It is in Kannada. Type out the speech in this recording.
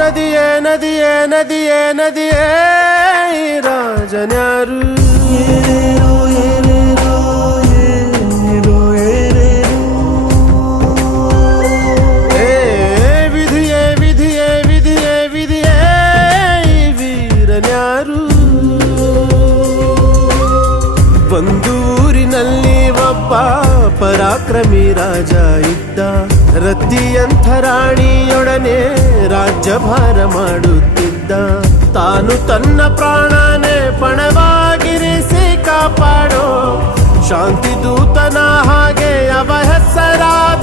ನದಿಯೇ ನದಿಯೇ ನದಿಯೇ ನದಿಯೇ ಈ ರಾಜನ್ಯಾರು ಏನೇನೋ ಏನೇನೋ ಏನೇನೋ ಏ ವಿಧಿಯೇ ವಿಧಿಯೇ ವಿಧಿಯೇ ವಿಧಿಯೇ ಈ ವೀರನ್ಯಾರು ಒಂದು ಊರಿನಲ್ಲಿ ಒಬ್ಬ ಪರಾಕ್ರಮಿ ರಾಜ ಇದ್ದ ರತಿಯಂಥ ರಾಣಿಯೊಡನೆ ರಾಜ್ಯಭಾರ ಮಾಡುತ್ತಿದ್ದ ತಾನು ತನ್ನ ಪ್ರಾಣನೇ ಪಣವಾಗಿರಿಸಿ ಕಾಪಾಡೋ ಶಾಂತಿ ದೂತನ ಹಾಗೆ ಅವ ಹೆಸರಾದ